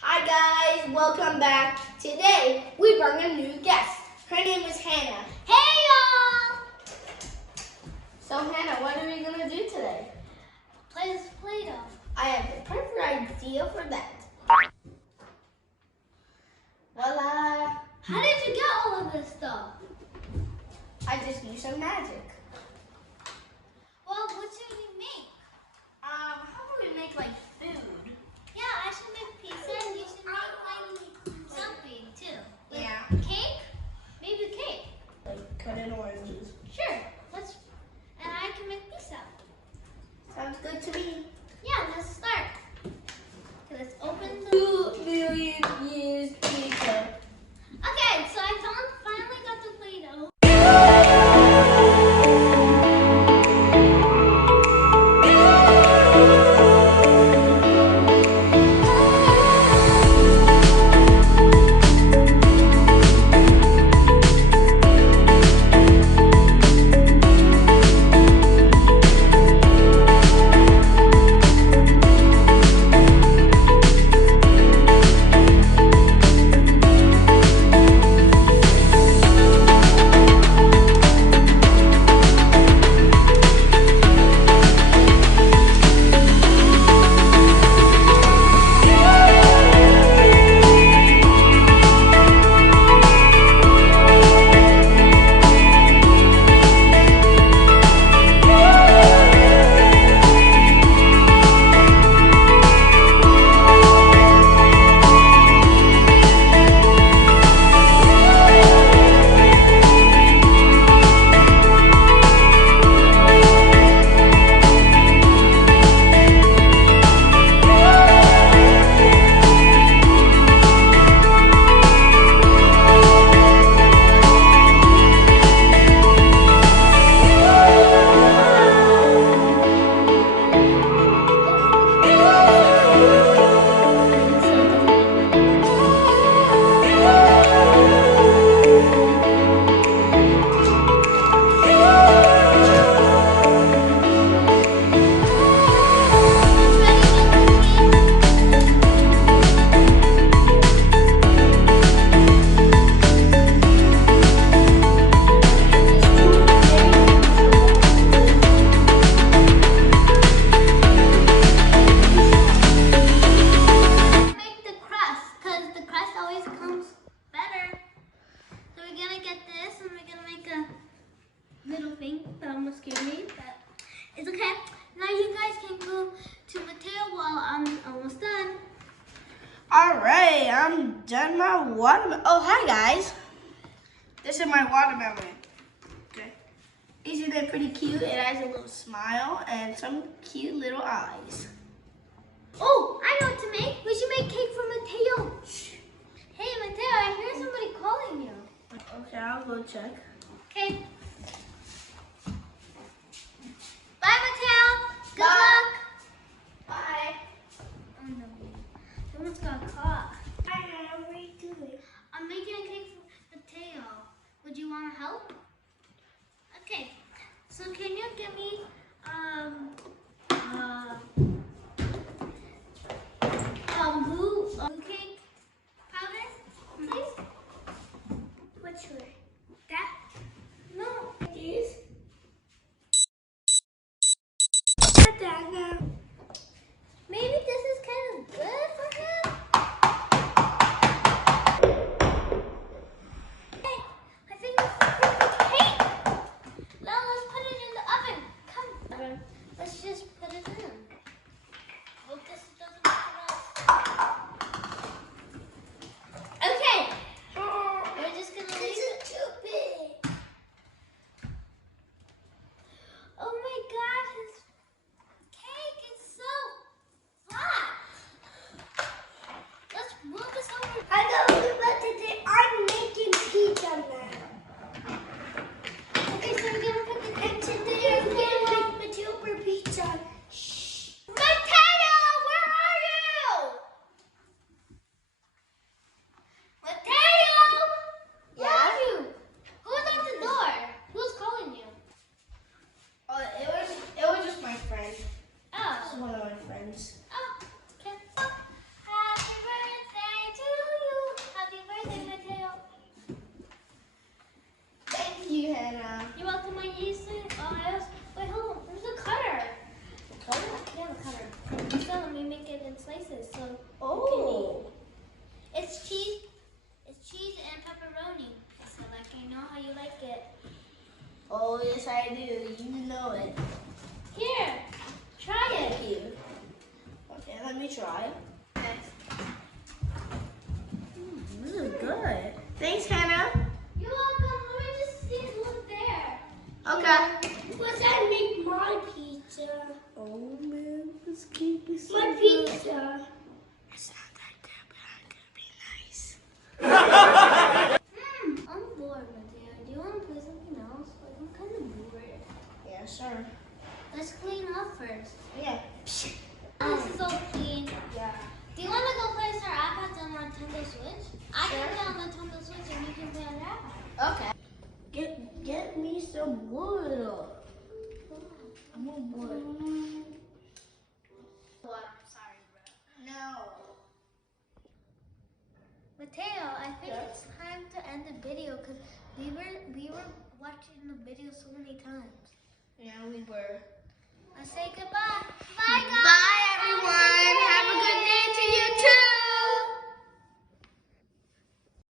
Hi guys, welcome back. Today we brought a new guest. Her name is Hannah. Hey y'all! So Hannah, what are we gonna do today? Play this Playdoh. I have the perfect idea for that. Voila! How did you get all of this stuff? I just used some magic. Well, what should we make? How about we make like food? Yeah, I should make pizza and you should make like something too. Like Yeah. cake? Maybe cake. Like cut in oranges. Sure. And I can make pizza. Sounds good to me. Yeah, let's start. Okay, let's open the 2 million years later. Okay, so I finally got the Play-Doh. Little thing that almost scared me, but it's okay. Now you guys can go to Mateo while I'm almost done. Alright, I'm done my watermelon. Oh, hi guys. This is my watermelon. Okay. Isn't it pretty cute? It has a little smile and some cute little eyes. Oh, I know what to make. We should make cake for Mateo. Hey Mateo, I hear somebody calling you. Okay, I'll go check. Okay. Bye Mateo. Good Bye. luck. Bye. Oh no. Someone's got caught. Hi, Hannah. What are you doing? I'm making a cake for Mateo. Would you want to help? Okay. So can you give me blue cake powder, please? Which way? That? No. These? Maybe this is kind of good for him. Hey, I think this is perfect cake. Now let's put it in the oven. Come. Let's just put it in. Hope this doesn't make a mess. Okay. We're just gonna leave it. Too big. Oh my God, his cake so Oh. it's cheese. It's cheese and pepperoni. So like I know how you like it. Oh, yes, I do. You know it. Here, try it. Thank you. Okay, let me try. This is good. Thanks, Hannah. You're welcome. Let me just see what's there. Okay. What's that make my pizza? Oh, man, this cake is so My good. pizza. It's not that good, but I'm gonna be nice. I'm bored, my dear. Do you want to play something else? Like, I'm kind of bored. Yeah, sure. Let's clean up first. Yeah. This is all clean. Yeah. Do you want to go place our iPads on our Nintendo Switch? I Sure. can play on the Nintendo Switch and you can play on your iPad. Okay. Get me some wood. More wood. What? I'm sorry, bro. No. Mateo, I think Yeah? it's time to end the video because we were watching the video so many times. Yeah, we were. Let's say goodbye.